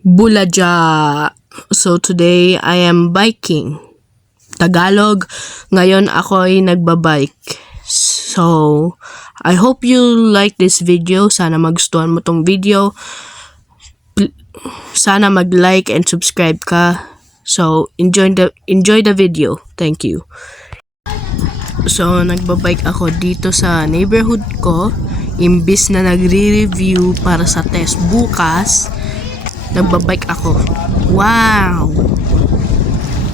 Bulaja. So today I am biking. Tagalog, ngayon ako ay nagbabike. So I hope you like this video. Sana magustuhan mo tong video. Sana mag-like and subscribe ka. So enjoy the video. Thank you. So nagbabike ako dito sa neighborhood ko. Imbis na nagre-review para sa test bukas, nagbabike ako. Wow!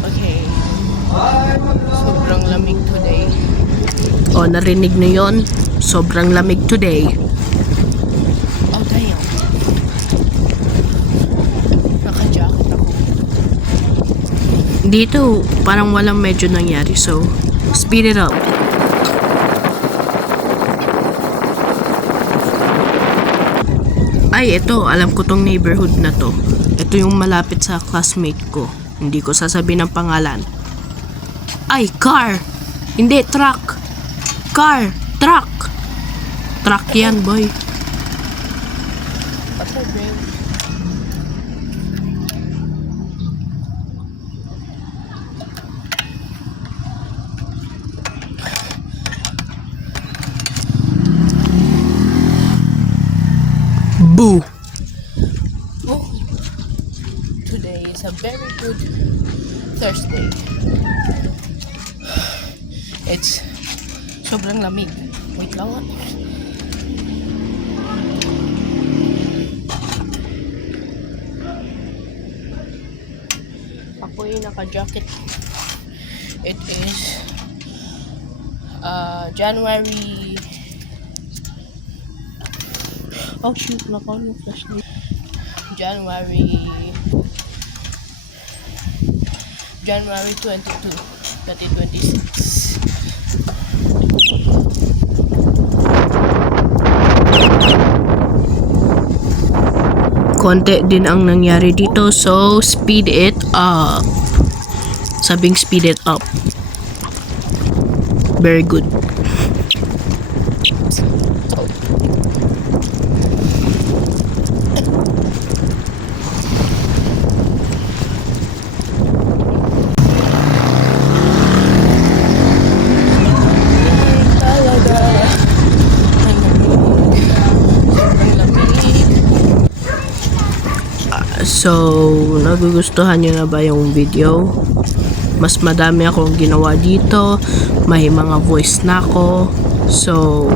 Okay. Sobrang lamig today. O, narinig na yon. Sobrang lamig today. Oh, damn. Naka-jacket ako. Dito, parang walang medyo nangyari. So, speed it up. Ay, ito. Alam ko tong neighborhood na to. Ito yung malapit sa classmate ko. Hindi ko sasabihin ang pangalan. Ay, car! Hindi, truck! Car! Truck! Truck yan, boy. Boo! Oh, today is a very good Thursday. It's sobrang lamig. Wait lang. Ako yung naka-jacket. It is January. Oh shoot, naka-on yung flashlight. January 22, 2026. Konti din ang nangyari dito, so speed it up. Sabing speed it up. Very good. So, nagugustuhan nyo na ba yung video? Mas madami akong ginawa dito. May mga voice na ako. So,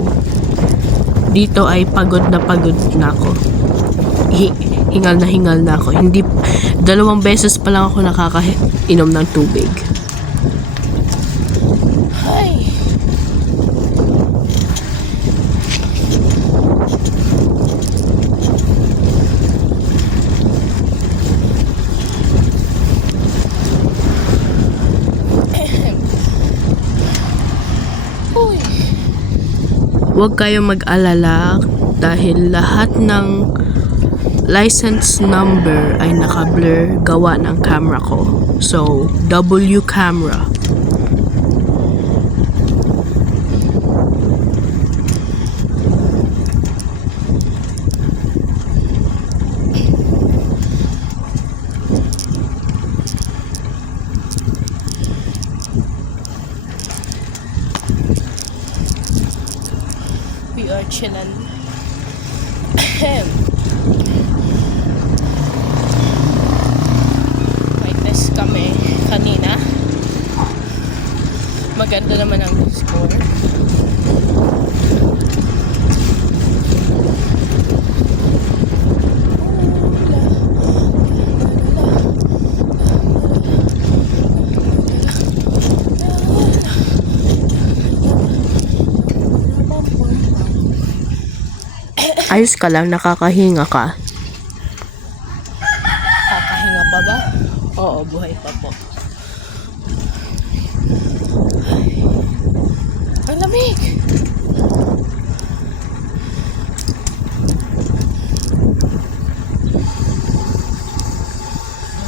dito ay pagod na ako. Hingal na ako. Hindi, 2 beses pa lang ako nakakainom ng tubig. Hi! Huwag kayong mag-alala dahil lahat ng license number ay naka-blur gawa ng camera ko. So, W camera. We are chilling. May test kami kanina. Maganda naman ang score. Ayos ka lang, nakakahinga ka. Nakakahinga pa ba? Oo, buhay pa po. Ay, ang lamig!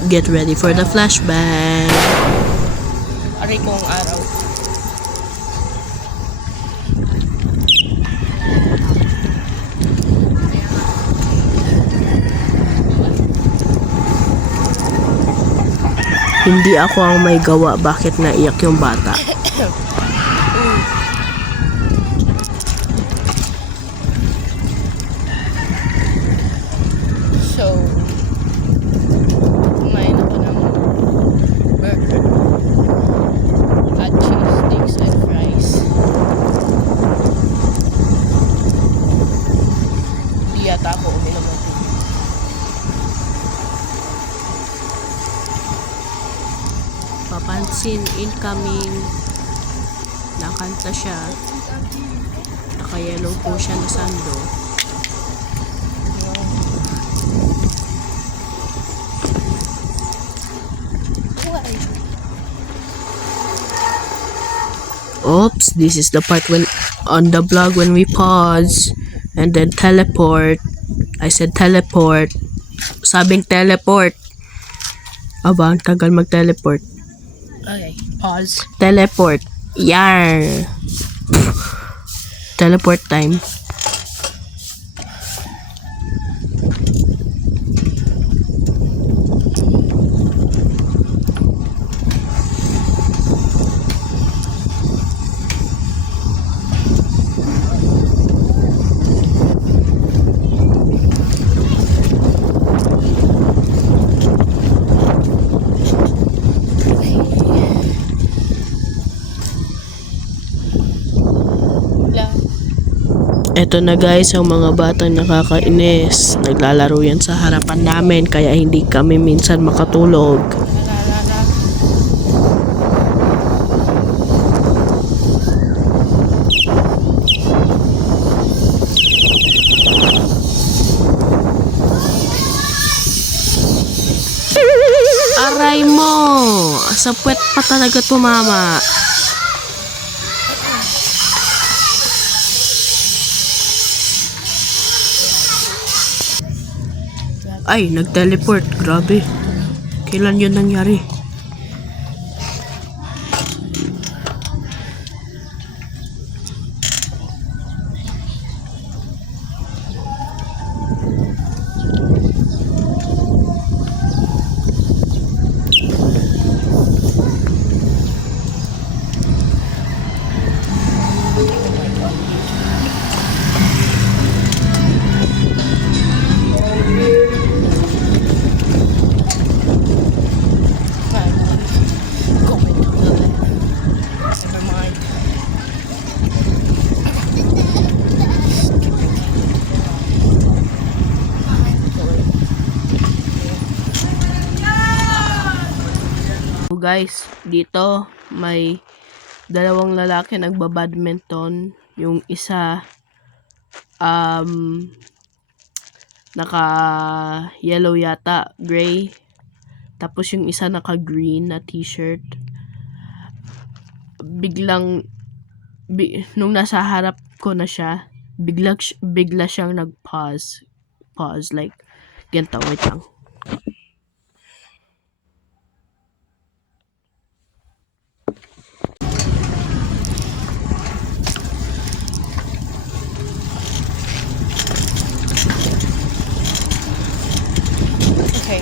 Get ready for the flashbang. Aray kong araw. Hindi ako ang may gawa bakit naiyak yung bata. So, kumain ako ng burger at cheese sticks and fries. Di yata ako uminom ng tubig. Papansin, incoming. Nakanta siya. Naka-yellow po siya na sando. Oops, this is the part when on the vlog when we pause and then teleport. I said teleport. Sabing teleport. Aba, ang tagal mag-teleport. Okay, pause. Teleport. Yar. Teleport time. Eto na guys, ang mga batang nakakainis. Naglalaro yan sa harapan namin kaya hindi kami minsan makatulog. Aray mo! Sa puwet pa talaga tumama. Ay, nag-teleport. Grabe. Kailan yun nangyari? Never mind. So guys, dito may dalawang lalaki nagbabadminton. Yung isa naka yellow yata, gray. Tapos yung isa naka green na t-shirt. Biglang nung nasa harap ko na siya, bigla siyang nag-pause. Pause like ganito, wait lang. Okay.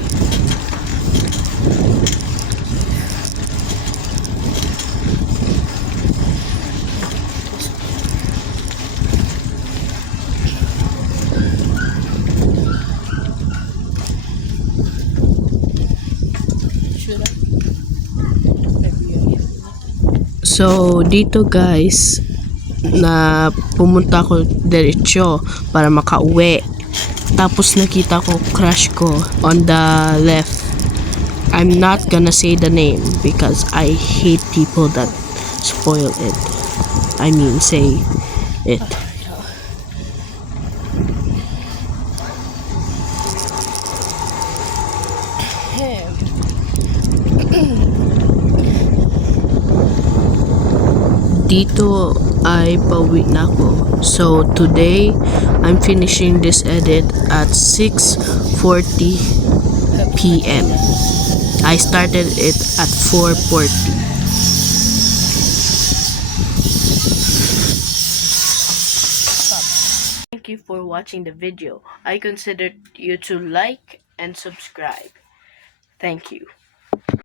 Should I? Maybe I So, dito guys, na pumunta ako diretso para makauwi. Tapos nakita ko crush ko on the left. I'm not gonna say the name because I hate people that spoil it. I mean, say it. Dito ay pauwi na ako. So today, I'm finishing this edit at 6:40 p.m. I started it at 4:40. Thank you for watching the video. I consider you to like and subscribe. Thank you.